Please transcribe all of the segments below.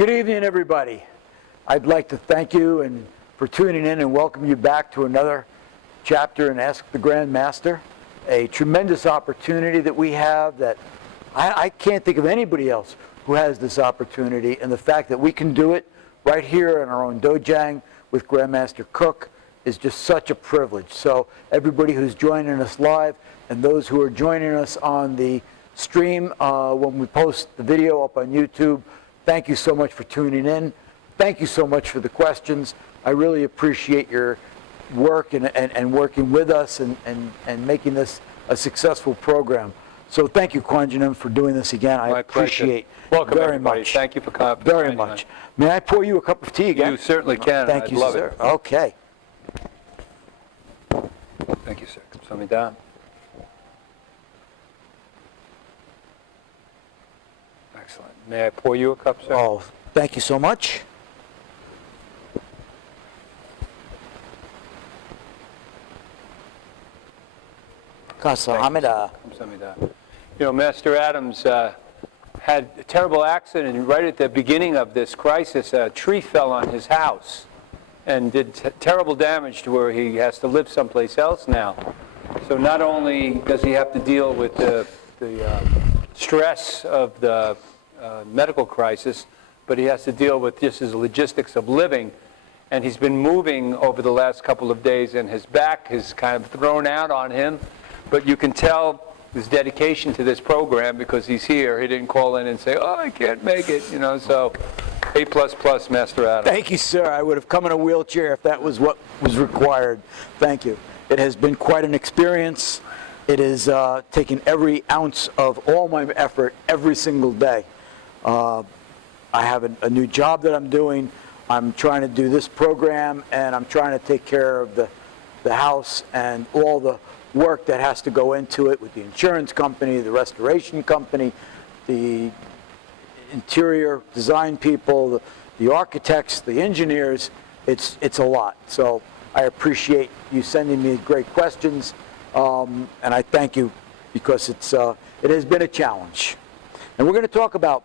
Good evening, everybody. I'd like to thank you and for tuning in and welcome you back to another chapter in Ask the Grandmaster. A tremendous opportunity that we have that I can't think of anybody else who has this opportunity, and the fact that we can do it right here in our own dojang with Grandmaster Cook is just such a privilege. So everybody who's joining us live and those who are joining us on the stream when we post the video up on YouTube, thank you so much for tuning in. Thank you so much for the questions. I really appreciate your work and working with us and making this a successful program. So thank you, Kwanjanam, for doing this again. I appreciate Welcome, very everybody. much. Thank you for coming. Very much. May I pour you a cup of tea again? You certainly can. Thank you, love sir. It. Okay. Thank you, sir. Set me down. Excellent. May I pour you a cup, sir? Oh, thank you so much. Kasahamida. You know, Master Adams had a terrible accident, and right at the beginning of this crisis, a tree fell on his house and did terrible damage to where he has to live someplace else now. So not only does he have to deal with the stress of the medical crisis, but he has to deal with just his logistics of living. And he's been moving over the last couple of days, and his back is kind of thrown out on him. But you can tell his dedication to this program because he's here. He didn't call in and say, "Oh, I can't make it," you know. So, A++, Master Adams. Thank you, sir. I would have come in a wheelchair if that was what was required. Thank you. It has been quite an experience. It has taken every ounce of all my effort every single day. I have a new job that I'm doing. I'm trying to do this program, and I'm trying to take care of the house and all the work that has to go into it with the insurance company, the restoration company, the interior design people, the architects, the engineers. It's a lot. So I appreciate you sending me great questions, and I thank you because it has been a challenge. And we're going to talk about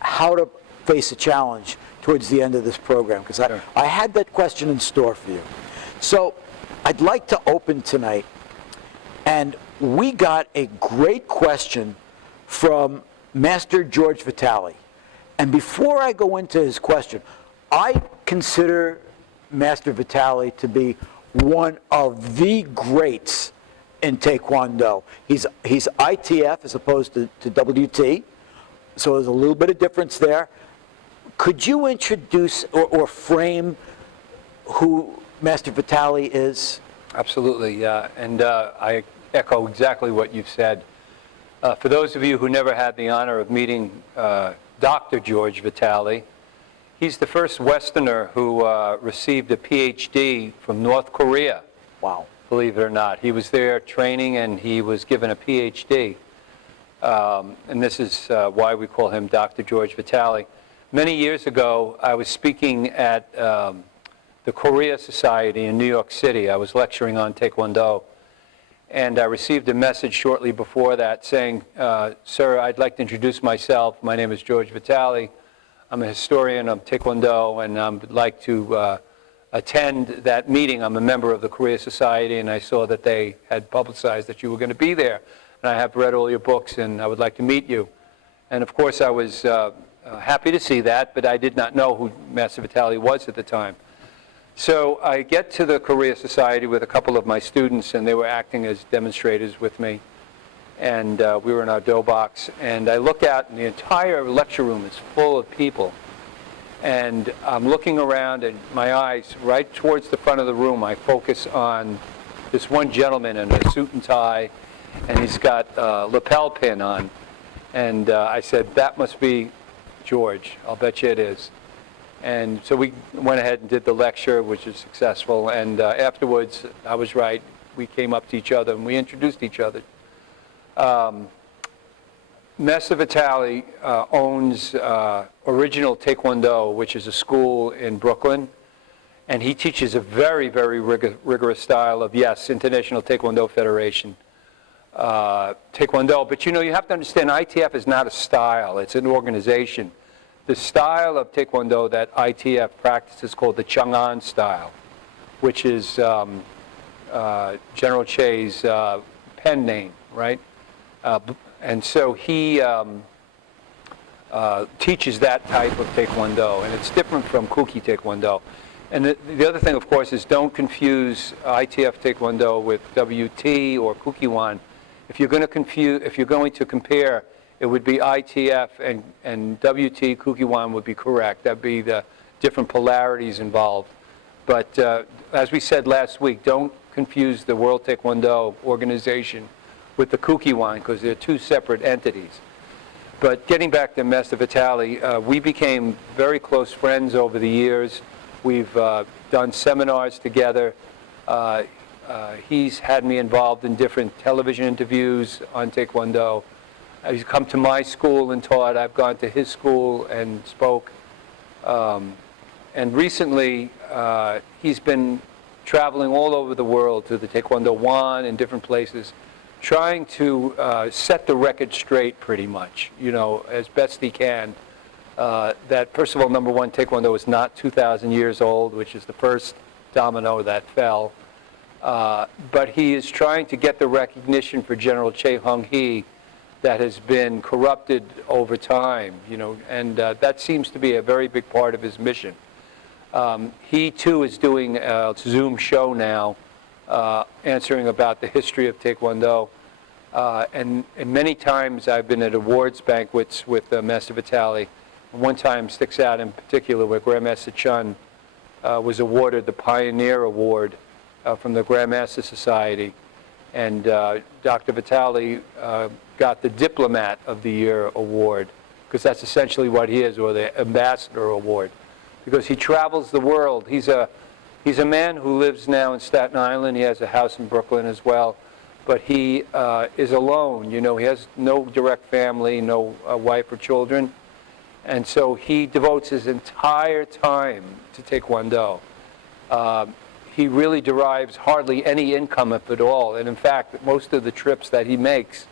how to face a challenge towards the end of this program, because I had that question in store for you. So I'd like to open tonight, and we got a great question from Master George Vitale. And before I go into his question, I consider Master Vitale to be one of the greats in Taekwondo. He's ITF as opposed to WT, so there's a little bit of difference there. Could you introduce or frame who Master Vitale is? Absolutely, and I echo exactly what you've said. For those of you who never had the honor of meeting Dr. George Vitale, he's the first Westerner who received a PhD from North Korea. Wow. Believe it or not. He was there training, and he was given a PhD. And this is why we call him Dr. George Vitale. Many years ago, I was speaking at the Korea Society in New York City. I was lecturing on Taekwondo. And I received a message shortly before that saying, "Sir, I'd like to introduce myself. My name is George Vitale. I'm a historian of Taekwondo, and I would like to attend that meeting. I'm a member of the Korea Society, and I saw that they had publicized that you were going to be there. And I have read all your books, and I would like to meet you." And of course, I was happy to see that, but I did not know who Master Vitale was at the time. So I get to the Korea Society with a couple of my students, and they were acting as demonstrators with me. And we were in our dough box. And I look out, and the entire lecture room is full of people. And I'm looking around, and my eyes, right towards the front of the room, I focus on this one gentleman in a suit and tie, and he's got a lapel pin on. And I said, "That must be George. I'll bet you it is." And so we went ahead and did the lecture, which was successful. And afterwards, I was right. We came up to each other, and we introduced each other. Master Vitale owns Original Taekwondo, which is a school in Brooklyn. And he teaches a very, very rigorous style of, yes, International Taekwondo Federation Taekwondo. But you know, you have to understand, ITF is not a style. It's an organization. the style of Taekwondo that ITF practices is called the Chang'an style, which is General Che's pen name, right? And so he teaches that type of Taekwondo, and it's different from Kuki Taekwondo. And the other thing, of course, is don't confuse ITF Taekwondo with WT or Kukiwan. If you're going to compare, it would be ITF and WT, Kukiwan would be correct. That'd be the different polarities involved. But as we said last week, don't confuse the World Taekwondo Organization with the Kukiwan, because they're two separate entities. But getting back to Master Vitali, we became very close friends over the years. We've done seminars together. He's had me involved in different television interviews on Taekwondo. He's come to my school and taught. I've gone to his school and spoke. And recently, he's been traveling all over the world to the Taekwondo Wan and different places, trying to set the record straight pretty much, as best he can. That, first of all, number one, Taekwondo is not 2,000 years old, which is the first domino that fell. But he is trying to get the recognition for General Che Hung Hee that has been corrupted over time, and that seems to be a very big part of his mission. He, too, is doing a Zoom show now, answering about the history of Taekwondo. And many times I've been at awards banquets with Master Vitali. One time sticks out in particular where Grandmaster Chun was awarded the Pioneer Award from the Grandmaster Society. And Dr. Vitali got the Diplomat of the Year award, because that's essentially what he is, or the Ambassador Award, because he travels the world. He's a man who lives now in Staten Island. He has a house in Brooklyn as well. But he is alone. He has no direct family, no wife or children. And so he devotes his entire time to Taekwondo. He really derives hardly any income, if at all. And in fact, most of the trips that he makes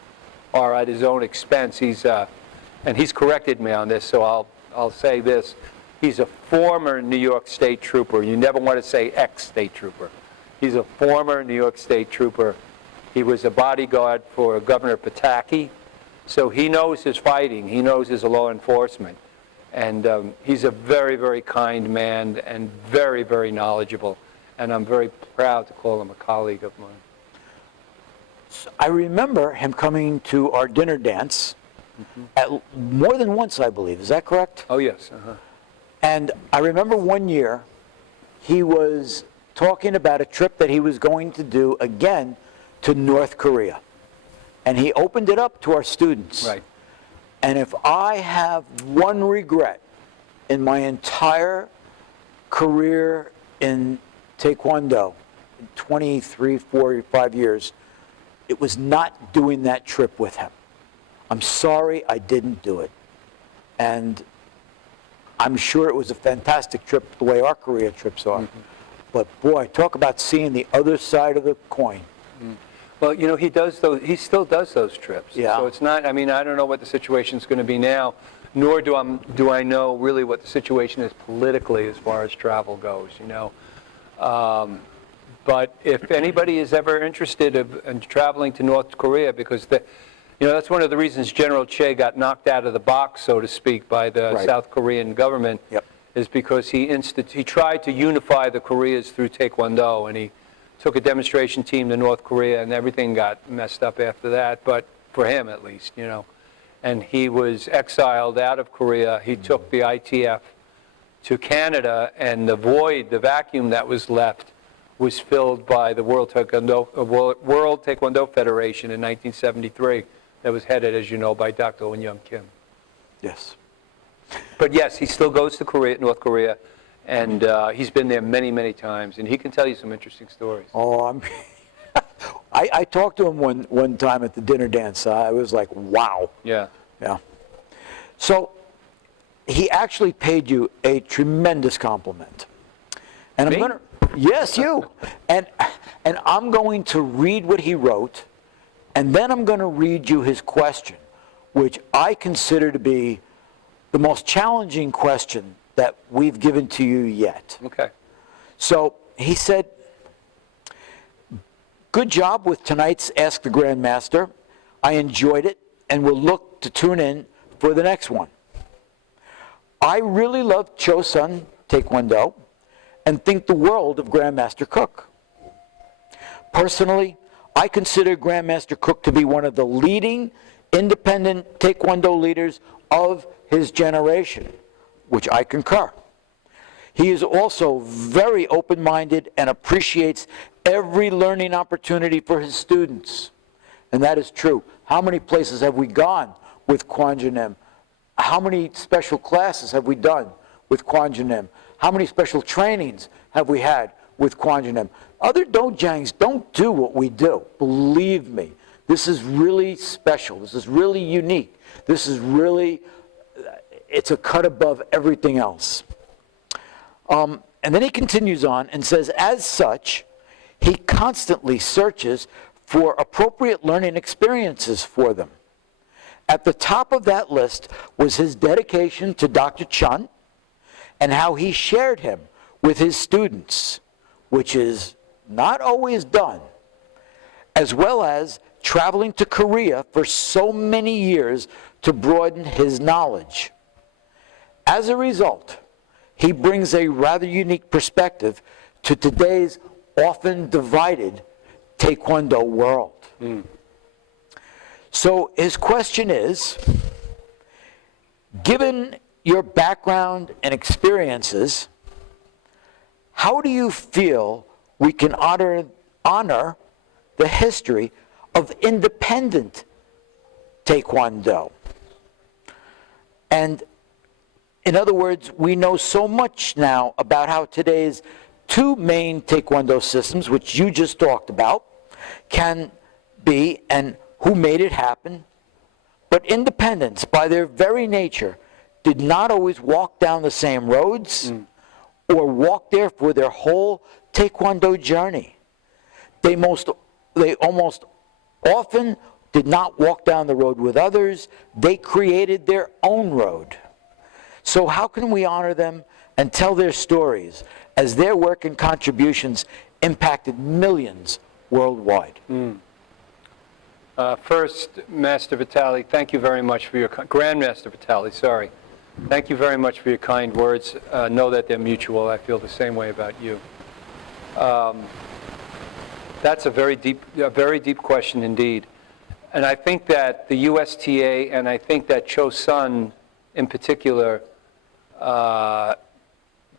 are at his own expense. And he's corrected me on this, so I'll say this. He's a former New York State Trooper. You never want to say ex-State Trooper. He's a former New York State Trooper. He was a bodyguard for Governor Pataki, so he knows his fighting. He knows his law enforcement. And he's a very, very kind man and very, very knowledgeable. And I'm very proud to call him a colleague of mine. I remember him coming to our dinner dance at more than once, I believe. Is that correct? Oh, yes. And I remember one year he was talking about a trip that he was going to do again to North Korea. And he opened it up to our students. Right. And if I have one regret in my entire career in Taekwondo, 23, 45 years, it was not doing that trip with him. I'm sorry I didn't do it. And I'm sure it was a fantastic trip the way our Korea trips are. But boy, talk about seeing the other side of the coin. Well, he still does those trips. Yeah. So it's not, I don't know what the situation's going to be now, nor do I know really what the situation is politically as far as travel goes, But if anybody is ever interested in traveling to North Korea, because that's one of the reasons General Che got knocked out of the box, so to speak, by the South Korean government, is because he tried to unify the Koreas through Taekwondo, and he took a demonstration team to North Korea, and everything got messed up after that, but for him at least, And he was exiled out of Korea. He took the ITF to Canada, and the vacuum that was left was filled by the World Taekwondo Federation in 1973 that was headed, as you know, by Dr. Eun Young Kim. Yes. But yes, he still goes to North Korea, and he's been there many, many times, and he can tell you some interesting stories. Oh, I talked to him one time at the dinner dance. I was like, wow. Yeah. Yeah. So he actually paid you a tremendous compliment. And Me? Yes, you. And I'm going to read what he wrote, and then I'm going to read you his question, which I consider to be the most challenging question that we've given to you yet. Okay. So he said, good job with tonight's Ask the Grandmaster. I enjoyed it and will look to tune in for the next one. I really love Chosun Taekwondo and think the world of Grandmaster Cook. Personally, I consider Grandmaster Cook to be one of the leading independent Taekwondo leaders of his generation, which I concur. He is also very open-minded and appreciates every learning opportunity for his students. And that is true. How many places have we gone with Kwanjunim? How many special classes have we done with Kwanjunim? How many special trainings have we had with Kwanjunim? Other dojangs don't do what we do. Believe me, this is really special. This is really unique. This is really, it's a cut above everything else. And then he continues on and says, as such, he constantly searches for appropriate learning experiences for them. At the top of that list was his dedication to Dr. Chun and how he shared him with his students, which is not always done, as well as traveling to Korea for so many years to broaden his knowledge. As a result, he brings a rather unique perspective to today's often divided Taekwondo world. So his question is, given your background and experiences, how do you feel we can honor the history of independent Taekwondo? And in other words, we know so much now about how today's two main Taekwondo systems, which you just talked about, can be and who made it happen. But independents, by their very nature, did not always walk down the same roads or walk there for their whole Taekwondo journey. They almost often did not walk down the road with others. They created their own road. So how can we honor them and tell their stories as their work and contributions impacted millions worldwide? First, Master Vitali, thank you very much for your, Grandmaster Vitali, sorry. Thank you very much for your kind words. Know that they're mutual. I feel the same way about you. That's a very deep question indeed. And I think that the USTA and I think that Chosun in particular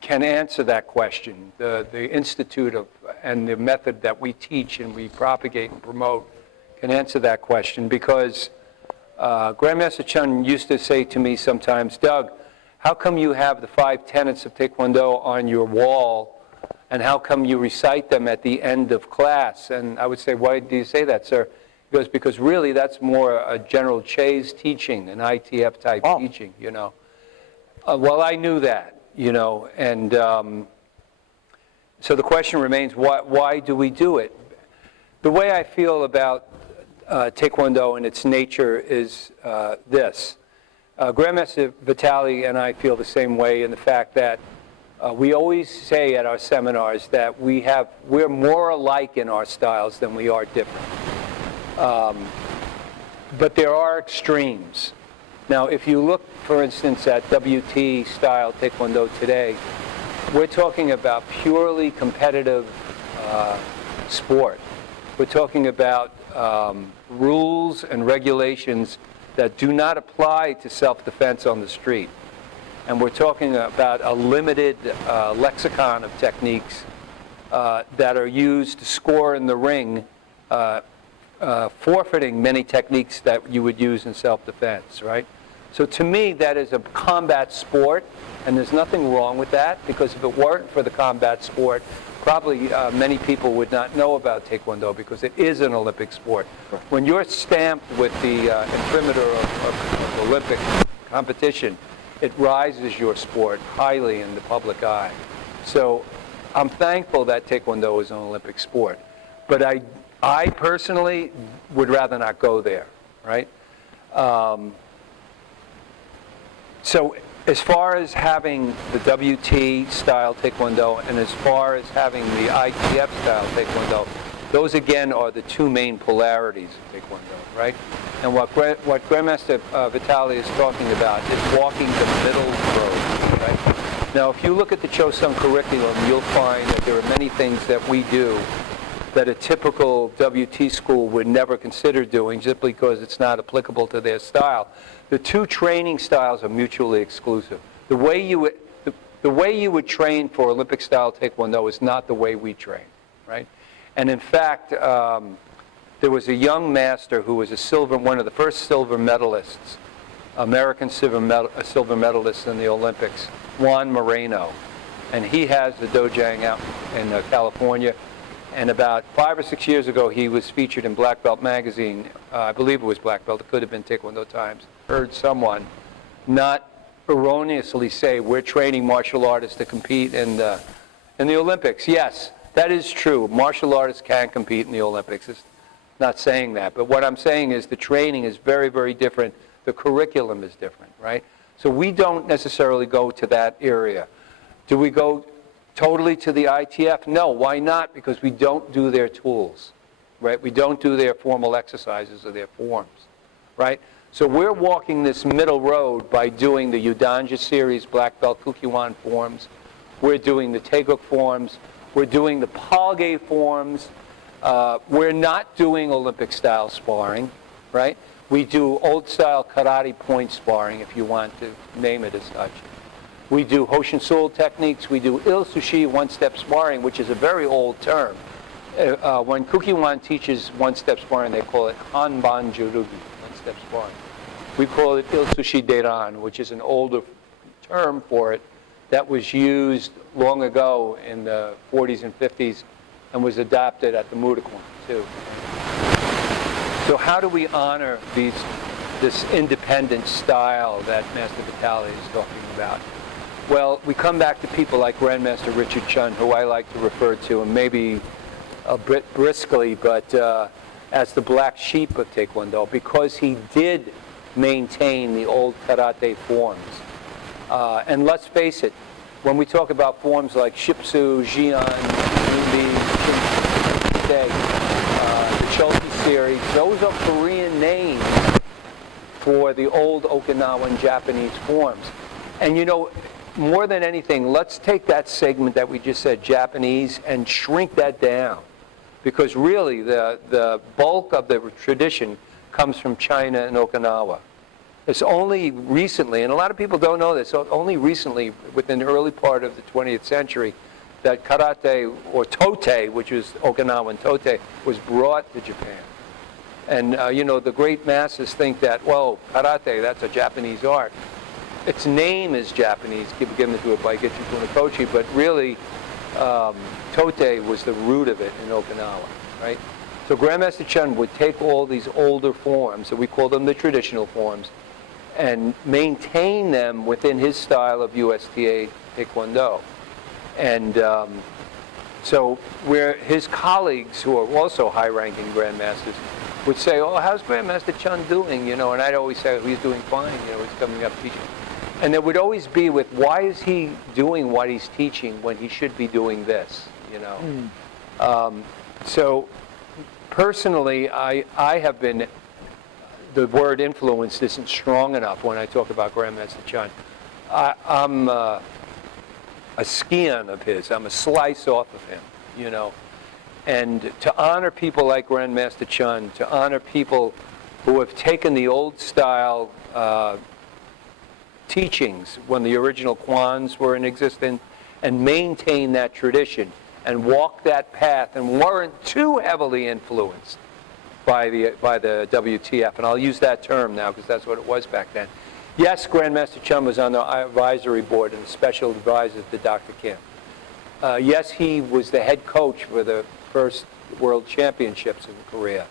can answer that question. The institute and the method that we teach and we propagate and promote can answer that question, because Grandmaster Chun used to say to me sometimes, Doug, how come you have the 5 tenets of Taekwondo on your wall, and how come you recite them at the end of class? And I would say, why do you say that, sir? He goes, because really that's more a General Che's teaching, an ITF type teaching, you know. Well, I knew that, you know, and so the question remains, why do we do it? The way I feel about Taekwondo and its nature is this. Grandmaster Vitali and I feel the same way in the fact that we always say at our seminars that we're more alike in our styles than we are different. But there are extremes. Now, if you look, for instance, at WT style Taekwondo today, we're talking about purely competitive sport. We're talking about rules and regulations that do not apply to self-defense on the street. And we're talking about a limited lexicon of techniques that are used to score in the ring, forfeiting many techniques that you would use in self-defense, right? So to me, that is a combat sport, and there's nothing wrong with that, because if it weren't for the combat sport, probably many people would not know about Taekwondo, because it is an Olympic sport. Right. When you're stamped with the imprimatur of Olympic competition, it rises your sport highly in the public eye. So I'm thankful that Taekwondo is an Olympic sport. But I personally would rather not go there, right? So As far as having the WT style Taekwondo and as far as having the ITF style Taekwondo, those again are the two main polarities of Taekwondo, right? And what Grandmaster Vitali is talking about is walking the middle road, right? Now, if you look at the Chosun curriculum, you'll find that there are many things that we do that a typical WT school would never consider doing just because it's not applicable to their style. The two training styles are mutually exclusive. The way you would train for Olympic-style Taekwondo is not the way we train, right? And in fact, there was a young master who was one of the first silver medalists, American silver medalists in the Olympics, Juan Moreno. And he has the dojang out in California. And about 5 or 6 years ago, he was featured in Black Belt magazine. I believe it was Black Belt. It could have been Taekwondo Times. Heard someone not erroneously say, we're training martial artists to compete in the Olympics. Yes, that is true. Martial artists can compete in the Olympics. It's not saying that. But what I'm saying is the training is very, very different. The curriculum is different, right? So we don't necessarily go to that area. Do we go totally to the ITF? No, why not? Because we don't do their tools, right? We don't do their formal exercises or their forms, right? So we're walking this middle road by doing the Udanja series black belt Kukkiwan forms. We're doing the Taeguk forms. We're doing the Palge forms. We're not doing Olympic-style sparring, right? We do old-style karate point sparring, if you want to name it as such. We do Hoshin-Sul techniques. We do Il-Sushi one-step sparring, which is a very old term. When Kukkiwan teaches one-step sparring, they call it Hanban Jurugi, one-step sparring. We call it Il-Sushi Deiran, which is an older term for it that was used long ago in the 40s and 50s and was adopted at the Mudokwan, too. So how do we honor this independent style that Master Vitali is talking about? Well, we come back to people like Grandmaster Richard Chun, who I like to refer to, and maybe a bit briskly, but as the black sheep of Taekwondo, because he did maintain the old karate forms. And let's face it, when we talk about forms like Shipsu, Jian, Yunbi, Shinse, the Choki series, those are Korean names for the old Okinawan Japanese forms. And you know, more than anything, let's take that segment that we just said, Japanese, and shrink that down. Because really, the bulk of the tradition comes from China and Okinawa. It's only recently, and a lot of people don't know this, only recently, within the early part of the 20th century, that karate, or tote, which was Okinawan tote, was brought to Japan. And, you know, the great masses think that, well, karate, that's a Japanese art. Its name is Japanese, given to it by Gitchu Funakoshi, but really, tote was the root of it in Okinawa, right? So Grandmaster Chun would take all these older forms, and we call them the traditional forms, and maintain them within his style of USTA Taekwondo. And so where his colleagues, who are also high-ranking Grandmasters, would say, oh, how's Grandmaster Chun doing? You know, and I'd always say, oh, he's doing fine, you know, he's coming up teaching. And there would always be with, why is he doing what he's teaching when he should be doing this, you know? So personally, I have been, the word influence isn't strong enough when I talk about Grandmaster Chun. I'm a scion of his. I'm a slice off of him, you know. And to honor people like Grandmaster Chun, to honor people who have taken the old style teachings when the original Kwans were in existence and maintain that tradition and walk that path and weren't too heavily influenced by the WTF. And I'll use that term now because that's what it was back then. Yes, Grandmaster Chun was on the advisory board and a special advisor to Dr. Kim. Yes, he was the head coach for the first World Championships in Korea.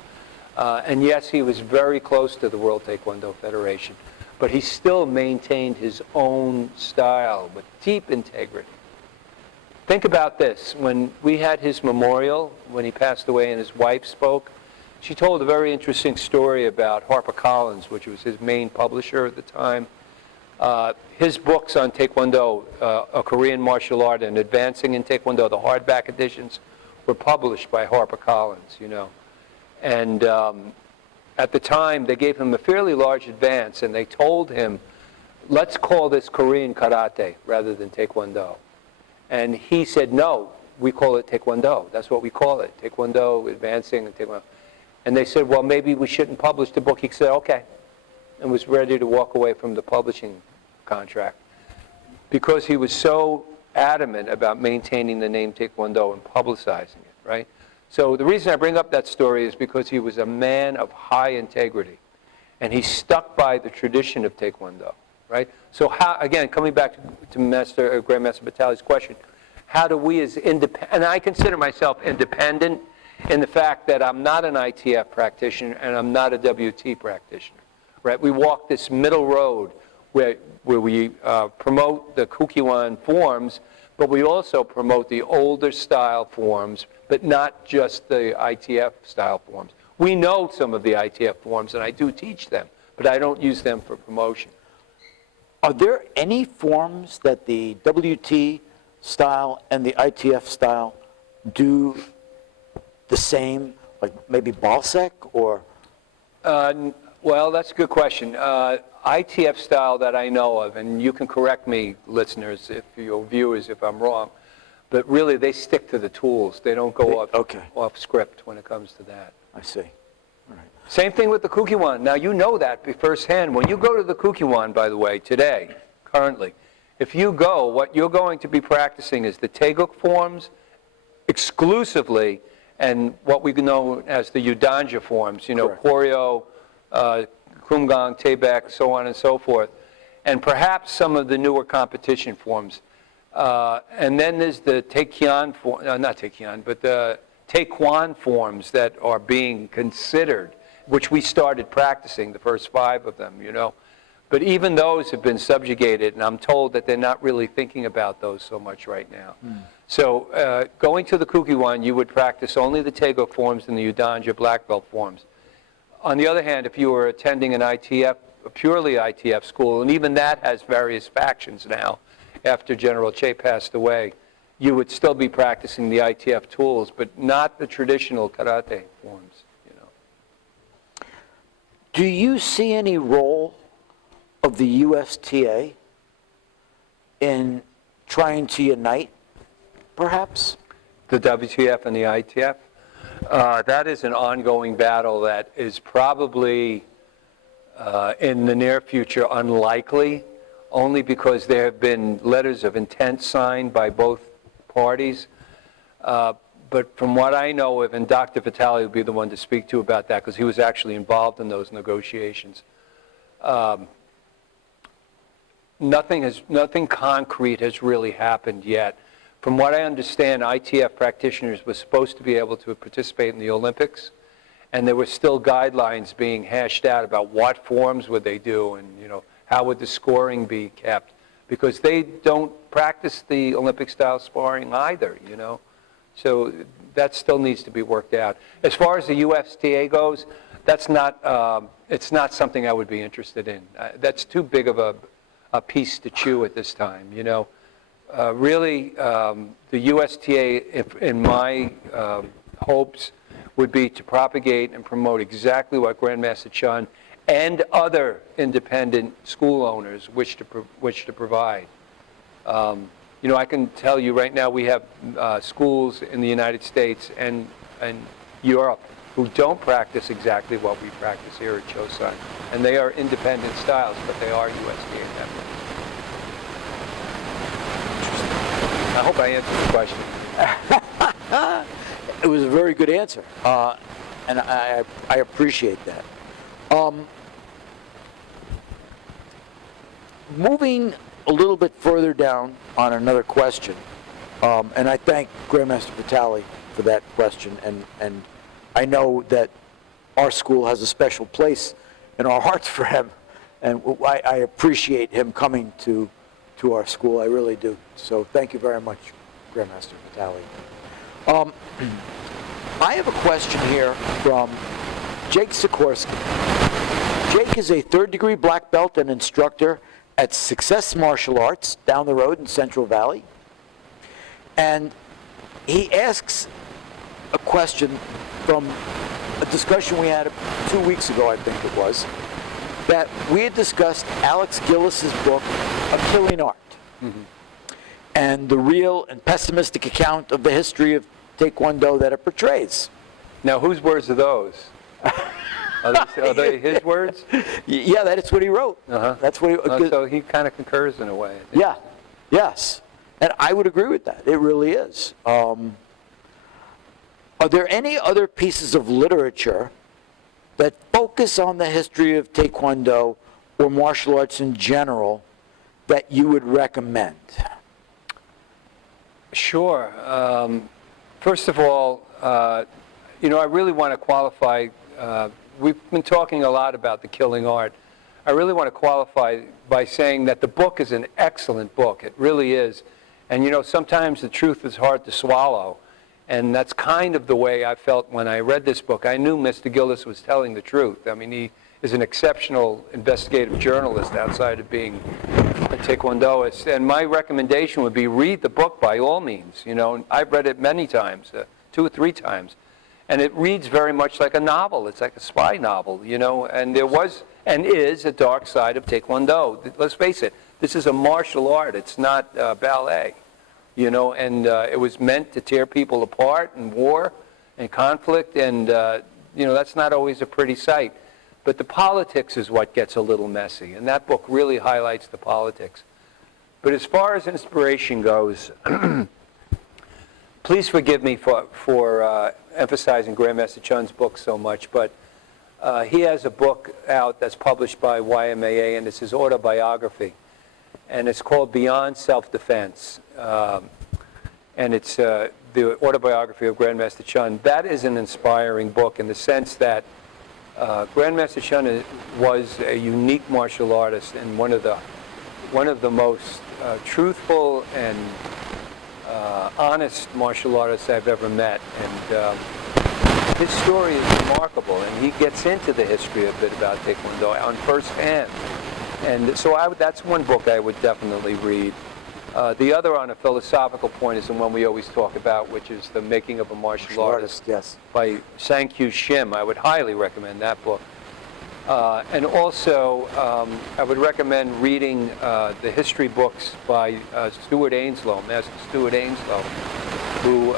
And yes, he was very close to the World Taekwondo Federation. But he still maintained his own style with deep integrity. Think about this. When we had his memorial, when he passed away and his wife spoke, she told a very interesting story about HarperCollins, which was his main publisher at the time. His books on Taekwondo, a Korean martial art, and advancing in Taekwondo, the hardback editions, were published by HarperCollins, you know. And at the time, they gave him a fairly large advance, and they told him, let's call this Korean karate rather than Taekwondo. And he said, no, we call it Taekwondo. That's what we call it, Taekwondo, advancing, and Taekwondo. And they said, well, maybe we shouldn't publish the book. He said, okay, and was ready to walk away from the publishing contract because he was so adamant about maintaining the name Taekwondo and publicizing it, right? So the reason I bring up that story is because he was a man of high integrity, and he stuck by the tradition of Taekwondo, right? So how, again, coming back to Grandmaster Vitali's question, how do we as independent, and I consider myself independent in the fact that I'm not an ITF practitioner and I'm not a WT practitioner, right? We walk this middle road where we promote the Kukiwan forms, but we also promote the older style forms, but not just the ITF style forms. We know some of the ITF forms, and I do teach them, but I don't use them for promotion. Are there any forms that the WT style and the ITF style do the same, like maybe Balsec or? Well, that's a good question. ITF style that I know of, and you can correct me, listeners, if your viewers, if I'm wrong, but really they stick to the tools. They don't go off script when it comes to that. I see. All right. Same thing with the Kukiwan. Now, you know that firsthand. When you go to the Kukiwan, by the way, today, currently, if you go, what you're going to be practicing is the Taeguk forms exclusively, and what we know as the Udanja forms, you know, Koryo, Kumgang, Taebek, so on and so forth, and perhaps some of the newer competition forms. And then there's the Taekyon form, not Taekyon, but the Taekwon forms that are being considered, which we started practicing, the first 5 of them, you know. But even those have been subjugated, and I'm told that they're not really thinking about those so much right now. So going to the Kukiwan, you would practice only the Taeguk forms and the Udanja black belt forms. On the other hand, if you were attending an ITF, a purely ITF school, and even that has various factions now, after General Che passed away, you would still be practicing the ITF tools, but not the traditional karate forms, you know. Do you see any role of the USTA in trying to unite, perhaps? The WTF and the ITF? That is an ongoing battle that is probably in the near future unlikely, only because there have been letters of intent signed by both parties. But from what I know of, and Dr. Vitali would be the one to speak to about that, because he was actually involved in those negotiations. Nothing concrete has really happened yet. From what I understand, ITF practitioners were supposed to be able to participate in the Olympics, and there were still guidelines being hashed out about what forms would they do, and you know, how would the scoring be kept, because they don't practice the Olympic-style sparring either, you know. So that still needs to be worked out. As far as the USTA goes, that's not, it's not something I would be interested in. That's too big of a piece to chew at this time, you know. Really, the USTA, in my hopes, would be to propagate and promote exactly what Grandmaster Chun and other independent school owners wish to provide. You know, I can tell you right now we have schools in the United States and Europe who don't practice exactly what we practice here at Chosun. And they are independent styles, but they are USDA members. I hope I answered the question. It was a very good answer, and I appreciate that. Moving a little bit further down on another question, and I thank Grandmaster Vitali for that question, and I know that our school has a special place in our hearts for him, and I appreciate him coming to our school. I really do. So thank you very much, Grandmaster Vitali. I have a question here from Jake Sikorsky. Jake is a third-degree black belt and instructor at Success Martial Arts down the road in Central Valley. And he asks a question from a discussion we had 2 weeks ago, I think it was, that we had discussed Alex Gillis's book, A Killing Art, and the real and pessimistic account of the history of Taekwondo that it portrays. Now, whose words are those? Are they his words? Yeah, that's what he wrote. Uh-huh. That's what he. So he kind of concurs in a way. I think. Yeah, yes, and I would agree with that. It really is. Are there any other pieces of literature that focus on the history of Taekwondo or martial arts in general that you would recommend? Sure. First of all, I really want to qualify. We've been talking a lot about The Killing Art. I really want to qualify by saying that the book is an excellent book. It really is. And sometimes the truth is hard to swallow. And that's kind of the way I felt when I read this book. I knew Mr. Gillis was telling the truth. I mean, he is an exceptional investigative journalist outside of being a Taekwondoist. And my recommendation would be read the book by all means. I've read it many times, 2 or 3 times. And it reads very much like a novel. It's like a spy novel, And there was and is a dark side of Taekwondo. Let's face it, this is a martial art. It's not ballet, And it was meant to tear people apart in war and conflict. And, that's not always a pretty sight. But the politics is what gets a little messy. And that book really highlights the politics. But as far as inspiration goes, please forgive me for emphasizing Grandmaster Chun's book so much, but he has a book out that's published by YMAA, and it's his autobiography. And it's called Beyond Self-Defense. And it's the autobiography of Grandmaster Chun. That is an inspiring book in the sense that Grandmaster Chun was a unique martial artist and one of the most truthful and honest martial artists I've ever met, and his story is remarkable, and he gets into the history a bit about Taekwondo on first hand, and so that's one book I would definitely read. The other on a philosophical point is the one we always talk about, which is The Making of a Martial Artist, yes, by Sang-Kyu Shim. I would highly recommend that book. And also, I would recommend reading the history books by Stuart Ainslow, Master Stuart Ainslow, who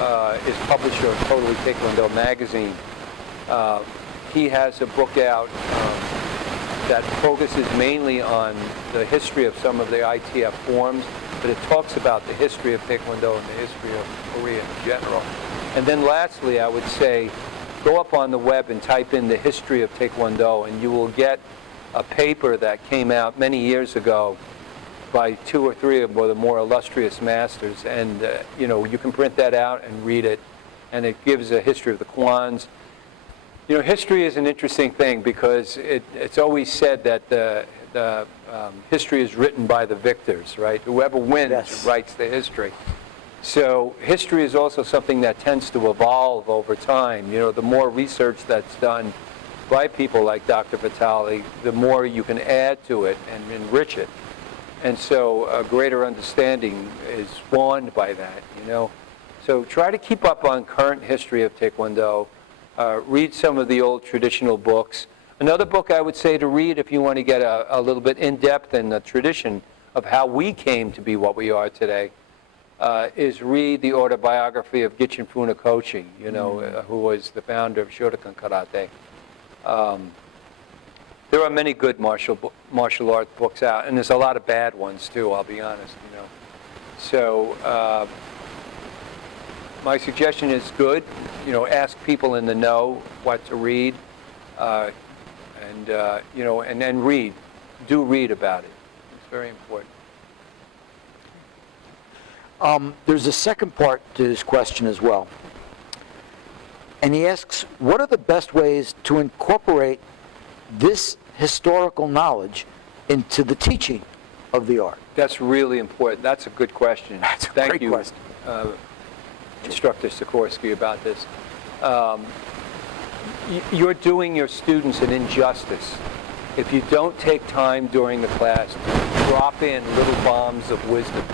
is publisher of Totally Taekwondo magazine. He has a book out that focuses mainly on the history of some of the ITF forms, but it talks about the history of Taekwondo and the history of Korea in general. And then lastly, I would say, go up on the web and type in the history of Taekwondo, and you will get a paper that came out many years ago by 2 or 3 of the more illustrious masters. And, you can print that out and read it, and it gives a history of the Kwans. History is an interesting thing because it's always said that the history is written by the victors, right? Whoever wins writes the history. So history is also something that tends to evolve over time. The more research that's done by people like Dr. Vitale, the more you can add to it and enrich it. And so a greater understanding is spawned by that, So try to keep up on current history of Taekwondo. Read some of the old traditional books. Another book I would say to read if you want to get a little bit in-depth in the tradition of how we came to be what we are today is read the autobiography of Gichin Funakoshi, who was the founder of Shotokan Karate. There are many good martial art books out, and there's a lot of bad ones too, I'll be honest, So my suggestion is good, ask people in the know what to read, and then read. Do read about it. It's very important. There's a second part to his question as well. And he asks, what are the best ways to incorporate this historical knowledge into the teaching of the art? That's really important. That's a good question. That's a Thank great you, question. Instructor Sikorsky, about this. You're doing your students an injustice if you don't take time during the class to drop in little bombs of wisdom.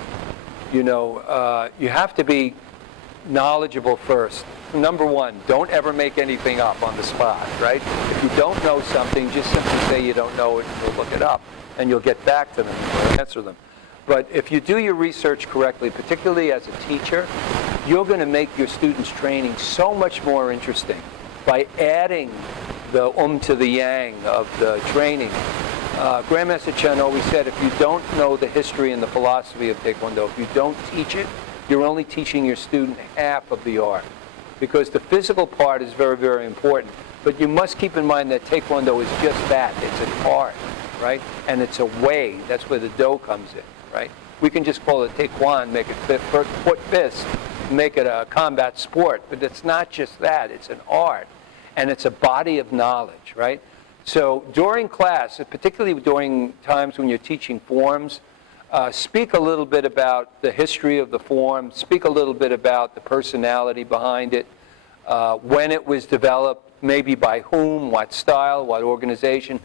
You know, you have to be knowledgeable first. Number one, don't ever make anything up on the spot, right? If you don't know something, just simply say you don't know it and you'll look it up, and you'll get back to them and answer them. But if you do your research correctly, particularly as a teacher, you're going to make your students' training so much more interesting by adding the to the yang of the training. Grandmaster Chen always said, if you don't know the history and the philosophy of Taekwondo, if you don't teach it, you're only teaching your student half of the art. Because the physical part is very, very important. But you must keep in mind that Taekwondo is just that. It's an art, right? And it's a way. That's where the do comes in, right? We can just call it Taekwondo, make it foot fist, make it a combat sport. But it's not just that. It's an art. And it's a body of knowledge, right? So during class, particularly during times when you're teaching forms, speak a little bit about the history of the form, speak a little bit about the personality behind it, when it was developed, maybe by whom, what style, what organization.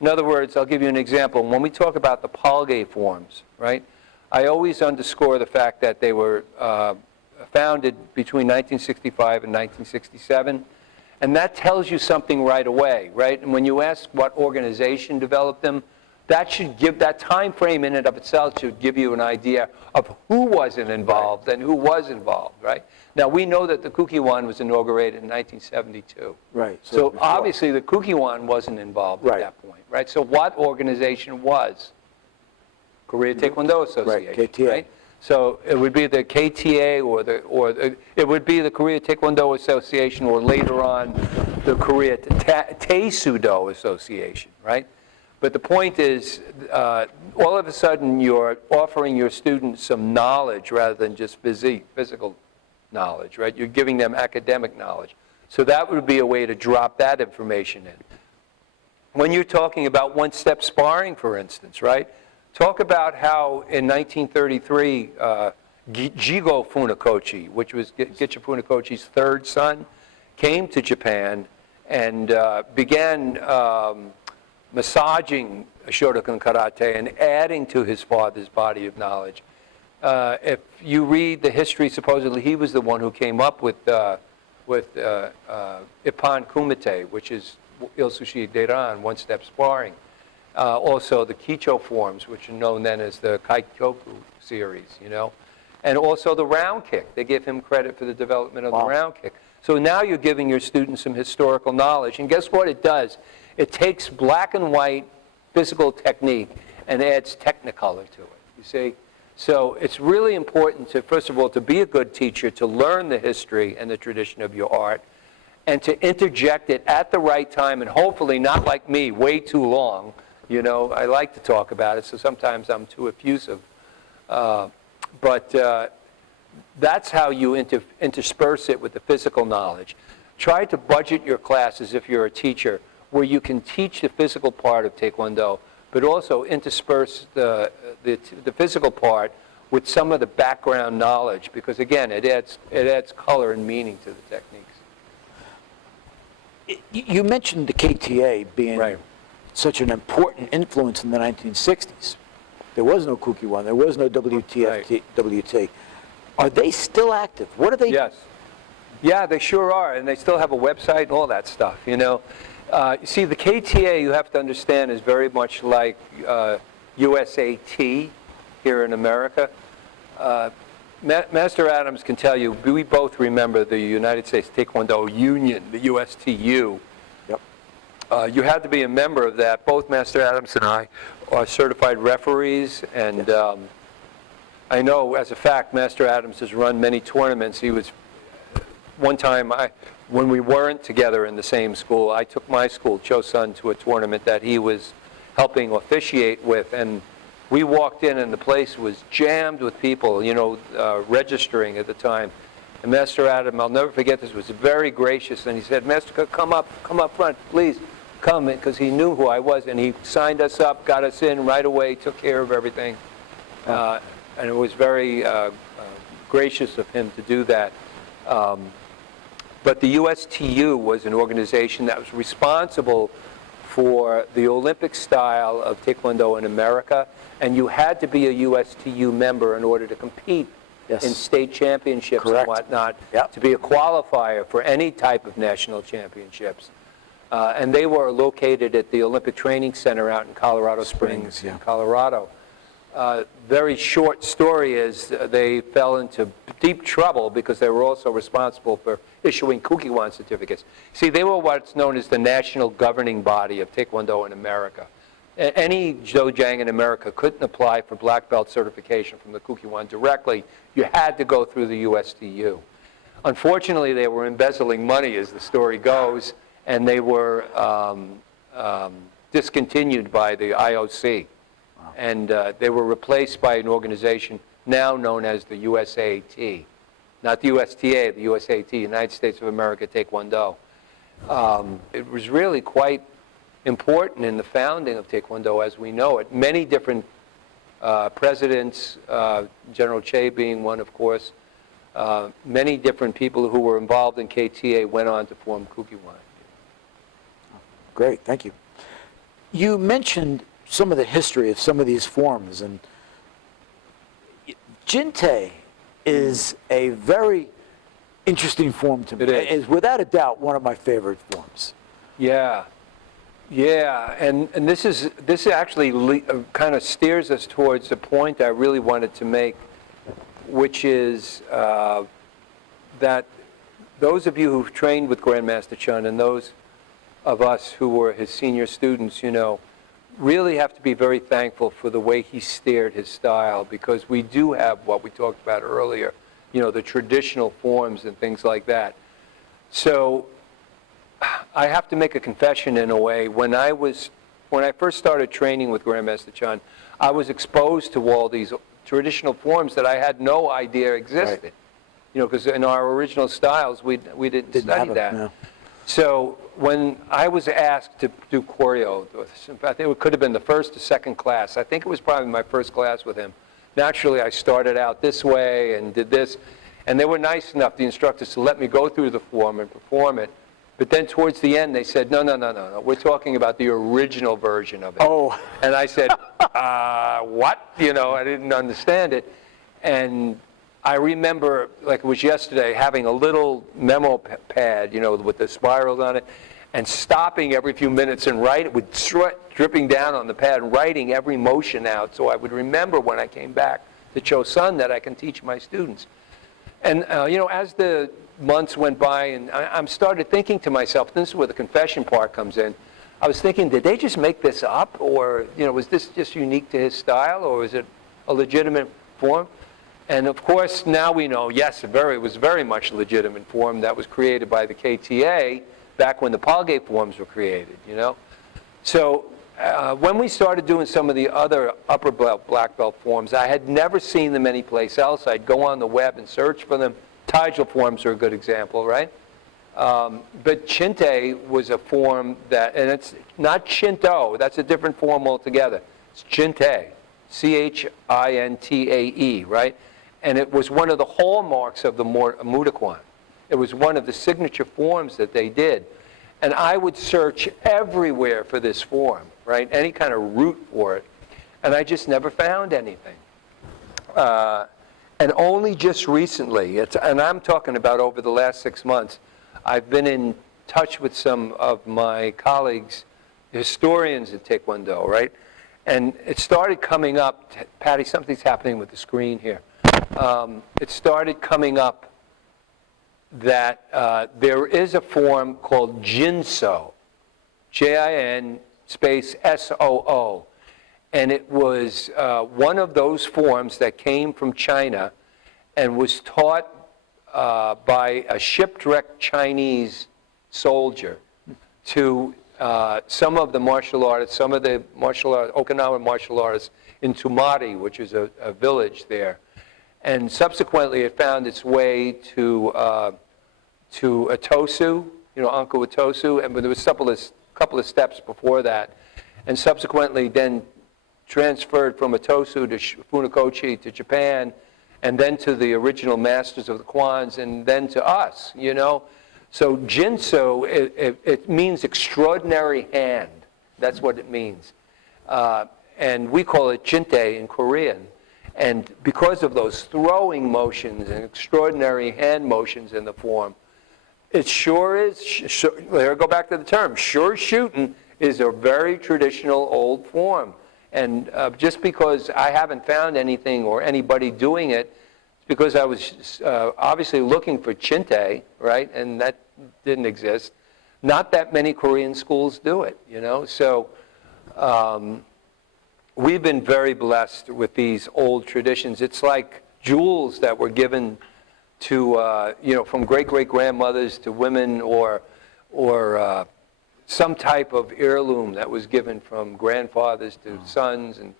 In other words, I'll give you an example. When we talk about the Palge forms, right, I always underscore the fact that they were founded between 1965 and 1967. And that tells you something right away, right? And when you ask what organization developed them, that should give, that time frame in and of itself should give you an idea of who wasn't involved and who was involved, right? Now, we know that the Kukiwan was inaugurated in 1972. Right. So obviously, the Kukiwan wasn't involved at that point, right? So what organization was? Korea Taekwondo Association, right? KTA. Right? So it would be the KTA it would be the Korea Taekwondo Association, or later on the Korea Tae-Sudo Association, right? But the point is, all of a sudden you're offering your students some knowledge rather than just physical knowledge, right? You're giving them academic knowledge. So that would be a way to drop that information in. When you're talking about one-step sparring, for instance, right? Talk about how in 1933, Jigo Funakoshi, which was Gitcha Funakochi's third son, came to Japan and began massaging Shotokan Karate and adding to his father's body of knowledge. If you read the history, supposedly he was the one who came up with Ippan Kumite, which is Ilsushi Deiran, one-step sparring. Also the Kicho forms, which are known then as the Kaikyoku series, you know. And also the round kick. They give him credit for the development of the round kick. So now you're giving your students some historical knowledge. And guess what it does? It takes black and white physical technique and adds technicolor to it, you see. So it's really important to, first of all, to be a good teacher, to learn the history and the tradition of your art, and to interject it at the right time, and hopefully not like me, way too long. You know, I like to talk about it, so sometimes I'm too effusive. But that's how you intersperse it with the physical knowledge. Try to budget your classes, if you're a teacher, where you can teach the physical part of Taekwondo, but also intersperse the physical part with some of the background knowledge, because again, it adds color and meaning to the techniques. You mentioned the KTA being right. such an important influence in the 1960s. There was no Kukiwan, there was no WTFT, WT. Are they still active? What are they? Yes. Yeah, they sure are, and they still have a website and all that stuff, you know. You see, the KTA, you have to understand, is very much like USAT here in America. Master Adams can tell you, we both remember the United States Taekwondo Union, the USTU. Yep. You had to be a member of that. Both Master Adams and I are certified referees, and I know, as a fact, Master Adams has run many tournaments. He was, one time, when we weren't together in the same school, I took my school, Chosun, to a tournament that he was helping officiate with, and we walked in and the place was jammed with people, you know, registering at the time. And Master Adam, I'll never forget this, was very gracious, and he said, "Master, come up front, please, come," because he knew who I was, and he signed us up, got us in right away, took care of everything. And it was very gracious of him to do that. But the USTU was an organization that was responsible for the Olympic style of Taekwondo in America, and you had to be a USTU member in order to compete Yes. in state championships Correct. and whatnot, Yep. to be a qualifier for any type of national championships. And they were located at the Olympic Training Center out in Colorado Springs, yeah. in Colorado. Very short story is they fell into deep trouble because they were also responsible for issuing Kukiwan certificates. See, they were what's known as the national governing body of Taekwondo in America. Any Zhejiang in America couldn't apply for black belt certification from the Kukiwan directly. You had to go through the USTU. Unfortunately, they were embezzling money, as the story goes, and they were discontinued by the IOC. And they were replaced by an organization now known as the USAT. Not the USTA, the USAT, United States of America Taekwondo. It was really quite important in the founding of Taekwondo as we know it. Many different presidents, General Che being one, of course, many different people who were involved in KTA went on to form Kukiwan. Great, thank you. You mentioned some of the history of some of these forms, and Jinte is a very interesting form to me. It is. It is without a doubt one of my favorite forms. Yeah, and this actually kind of steers us towards the point I really wanted to make, which is that those of you who've trained with Grandmaster Chun and those of us who were his senior students, really have to be very thankful for the way he steered his style, because we do have what we talked about earlier, the traditional forms and things like that. So I have to make a confession in a way. When I first started training with Grandmaster Chun, I was exposed to all these traditional forms that I had no idea existed. Right. Because in our original styles, we didn't study have that. no. So when I was asked to do choreo, I think it could have been the first or second class. I think it was probably my first class with him. Naturally, I started out this way and did this, and they were nice enough, the instructors, to let me go through the form and perform it. But then towards the end, they said, no, we're talking about the original version of it. Oh. And I said, what? I didn't understand it. And I remember, like it was yesterday, having a little memo pad, with the spirals on it, and stopping every few minutes and dripping down on the pad and writing every motion out, so I would remember when I came back to Chosun that I can teach my students. And as the months went by, and I started thinking to myself, this is where the confession part comes in. I was thinking, did they just make this up, or was this just unique to his style, or was it a legitimate form? And of course, now we know, yes, it was very much a legitimate form that was created by the KTA back when the Palge forms were created, So when we started doing some of the other upper belt, black belt forms, I had never seen them anyplace else. I'd go on the web and search for them. Taijal forms are a good example, right? But Chinte was a form that, and it's not Chinto, that's a different form altogether. It's Chinte, Chintae, right? And it was one of the hallmarks of the Mudakwan. It was one of the signature forms that they did. And I would search everywhere for this form, right? Any kind of root for it. And I just never found anything. And only just recently, and I'm talking about over the last 6 months, I've been in touch with some of my colleagues, historians at Taekwondo, right? And it started coming up, Patty, something's happening with the screen here. It started coming up that there is a form called Jinso, Jin space Soo. And it was one of those forms that came from China and was taught by a shipwrecked Chinese soldier to some of the martial artists, Okinawan martial artists in Tumari, which is a village there. And subsequently, it found its way to Itosu, Anko Itosu, but there was a couple of steps before that. And subsequently then transferred from Itosu to Funakoshi to Japan, and then to the original masters of the Kwans, and then to us, So Jinso, it means extraordinary hand. That's what it means. And we call it jinte in Korean. And because of those throwing motions and extraordinary hand motions in the form, it sure is, here go back to the term, sure shooting is a very traditional old form. And just because I haven't found anything or anybody doing it, it's because I was obviously looking for jinte, right? And that didn't exist. Not that many Korean schools do it, you know? So we've been very blessed with these old traditions. It's like jewels that were given to, you know, from great-great-grandmothers to women, or some type of heirloom that was given from grandfathers to sons. And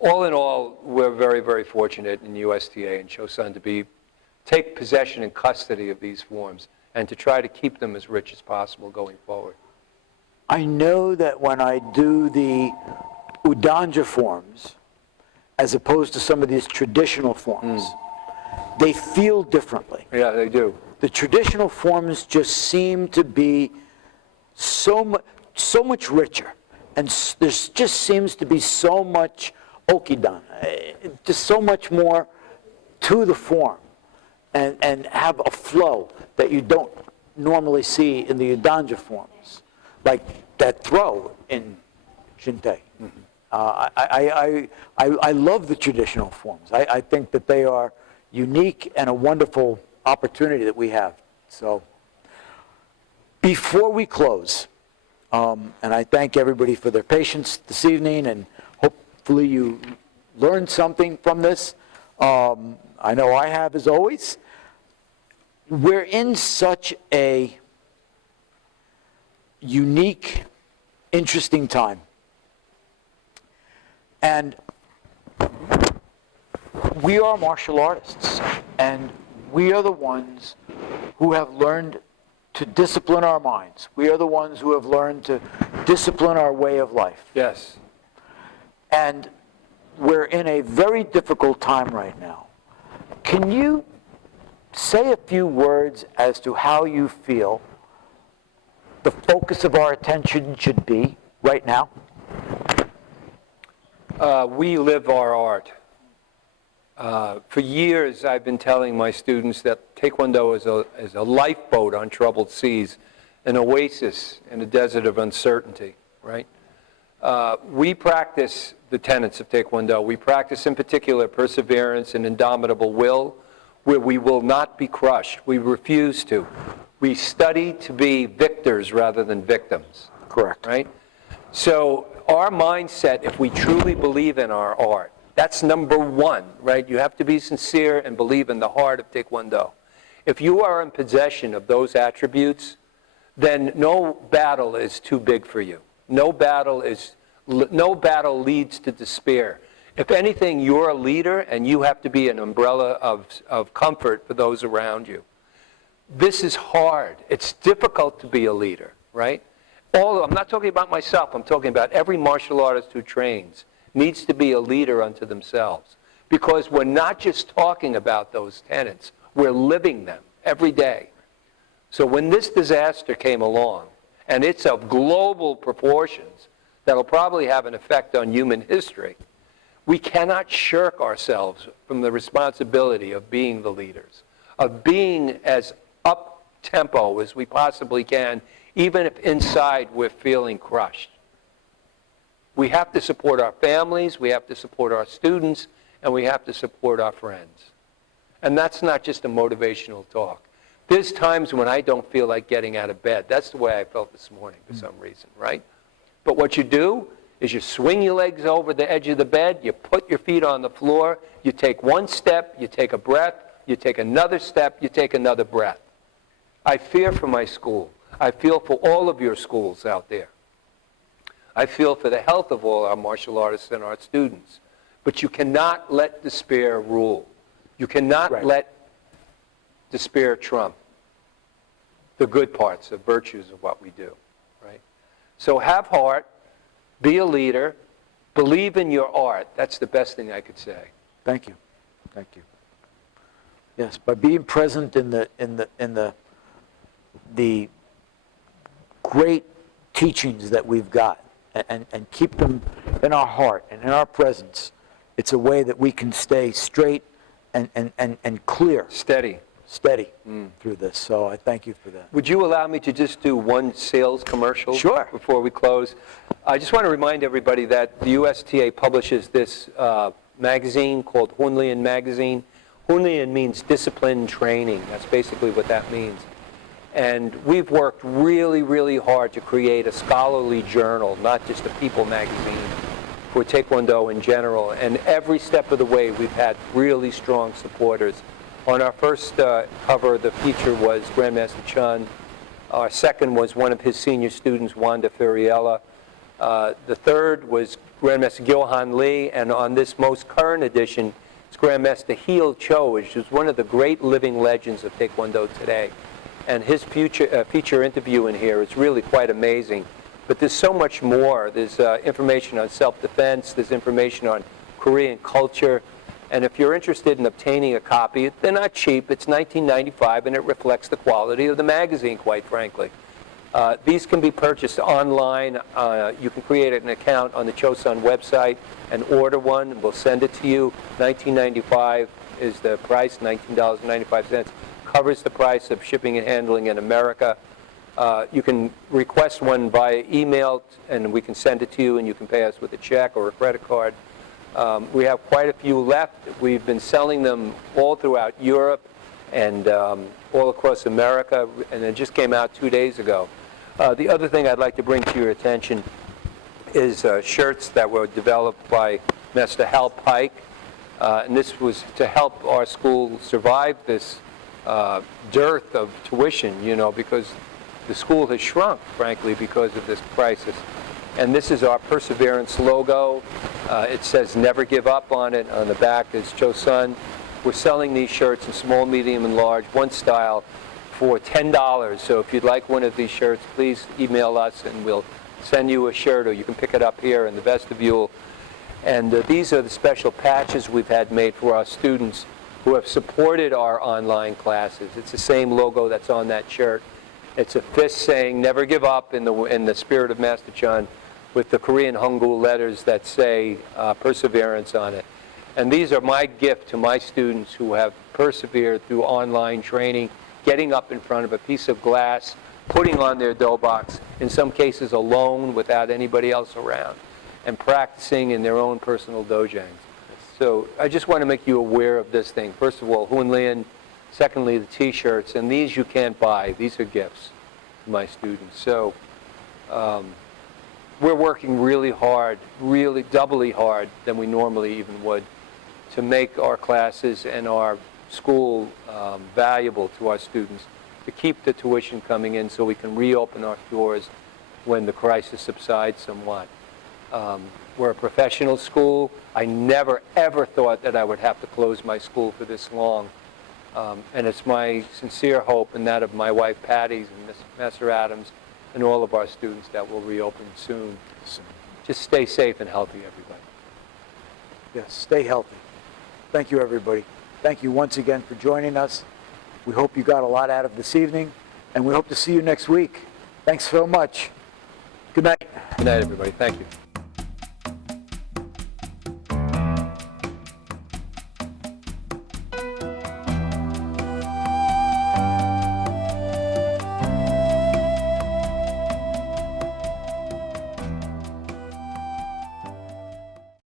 all in all, we're very, very fortunate in USTA and Chosun to take possession and custody of these forms and to try to keep them as rich as possible going forward. I know that when I do the Udanja forms, as opposed to some of these traditional forms, they feel differently. Yeah, they do. The traditional forms just seem to be so much richer, and there just seems to be so much okidan, just so much more to the form, and have a flow that you don't normally see in the Udanja forms, like that throw in Jinte. I love the traditional forms. I think that they are unique and a wonderful opportunity that we have. So before we close, and I thank everybody for their patience this evening, and hopefully you learned something from this. I know I have, as always. We're in such a unique, interesting time. And we are martial artists, and we are the ones who have learned to discipline our minds. We are the ones who have learned to discipline our way of life. Yes. And we're in a very difficult time right now. Can you say a few words as to how you feel the focus of our attention should be right now? We live our art. For years, I've been telling my students that Taekwondo is a lifeboat on troubled seas, an oasis in a desert of uncertainty, right? We practice the tenets of Taekwondo. We practice, in particular, perseverance and indomitable will, where we will not be crushed. We refuse to. We study to be victors rather than victims. Correct. Right? So our mindset, if we truly believe in our art, that's number one, right? You have to be sincere and believe in the heart of Taekwondo. If you are in possession of those attributes, then no battle is too big for you. No battle leads to despair. If anything, you're a leader, and you have to be an umbrella of comfort for those around you. This is hard. It's difficult to be a leader, right? I'm not talking about myself. I'm talking about every martial artist who trains needs to be a leader unto themselves, because we're not just talking about those tenets. We're living them every day. So when this disaster came along, and it's of global proportions that'll probably have an effect on human history, we cannot shirk ourselves from the responsibility of being the leaders, of being as up-tempo as we possibly can, even if inside we're feeling crushed. We have to support our families, we have to support our students, and we have to support our friends. And that's not just a motivational talk. There's times when I don't feel like getting out of bed. That's the way I felt this morning for some reason, right? But what you do is you swing your legs over the edge of the bed, you put your feet on the floor, you take one step, you take a breath, you take another step, you take another breath. I fear for my school. I feel for all of your schools out there. I feel for the health of all our martial artists and our students. But you cannot let despair rule. You cannot let despair trump the good parts, the virtues of what we do, right? So have heart, be a leader, believe in your art. That's the best thing I could say. Thank you. Thank you. Yes, by being present in the great teachings that we've got and keep them in our heart and in our presence, it's a way that we can stay straight and clear, steady through this. So I thank you for that. Would you allow me to just do one sales commercial? Sure. Before we close? I just want to remind everybody that the USTA publishes this magazine called Hunlian Magazine. Hunlian means discipline training. That's basically what that means. And we've worked really, really hard to create a scholarly journal, not just a people magazine, for Taekwondo in general. And every step of the way, we've had really strong supporters. On our first cover, the feature was Grandmaster Chun. Our second was one of his senior students, Wanda Furiella. The third was Grandmaster Gilhan Lee. And on this most current edition, it's Grandmaster Heel Cho, which is one of the great living legends of Taekwondo today. And his feature interview in here is really quite amazing. But there's so much more. There's information on self-defense. There's information on Korean culture. And if you're interested in obtaining a copy, they're not cheap. It's $19.95, and it reflects the quality of the magazine, quite frankly. These can be purchased online. You can create an account on the Chosun website and order one. We'll send it to you. $19.95 is the price, $19.95. Covers the price of shipping and handling in America. You can request one via email, and we can send it to you, and you can pay us with a check or a credit card. We have quite a few left. We've been selling them all throughout Europe and all across America, and it just came out 2 days ago. The other thing I'd like to bring to your attention is shirts that were developed by Master Hal Pike, and this was to help our school survive this dearth of tuition, because the school has shrunk, frankly, because of this crisis. And this is our perseverance logo. It says never give up on it. On the back is Chosun. We're selling these shirts in small, medium, and large, one style, for $10. So if you'd like one of these shirts, please email us and we'll send you a shirt, or you can pick it up here in the vestibule. And these are the special patches we've had made for our students who have supported our online classes. It's the same logo that's on that shirt. It's a fist saying never give up in the spirit of Master Chun, with the Korean Hangul letters that say perseverance on it. And these are my gift to my students who have persevered through online training, getting up in front of a piece of glass, putting on their dobaks, in some cases alone without anybody else around, and practicing in their own personal dojangs. So I just want to make you aware of this thing. First of all, Hunlian. Secondly, the T-shirts. And these you can't buy. These are gifts to my students. So we're working really hard, really doubly hard than we normally even would, to make our classes and our school valuable to our students, to keep the tuition coming in so we can reopen our doors when the crisis subsides somewhat. We're a professional school. I never, ever thought that I would have to close my school for this long. And it's my sincere hope, and that of my wife Patty and Master Adams and all of our students, that will reopen soon. Just stay safe and healthy, everybody. Yes, stay healthy. Thank you, everybody. Thank you once again for joining us. We hope you got a lot out of this evening, and we hope to see you next week. Thanks so much. Good night. Good night, everybody. Thank you.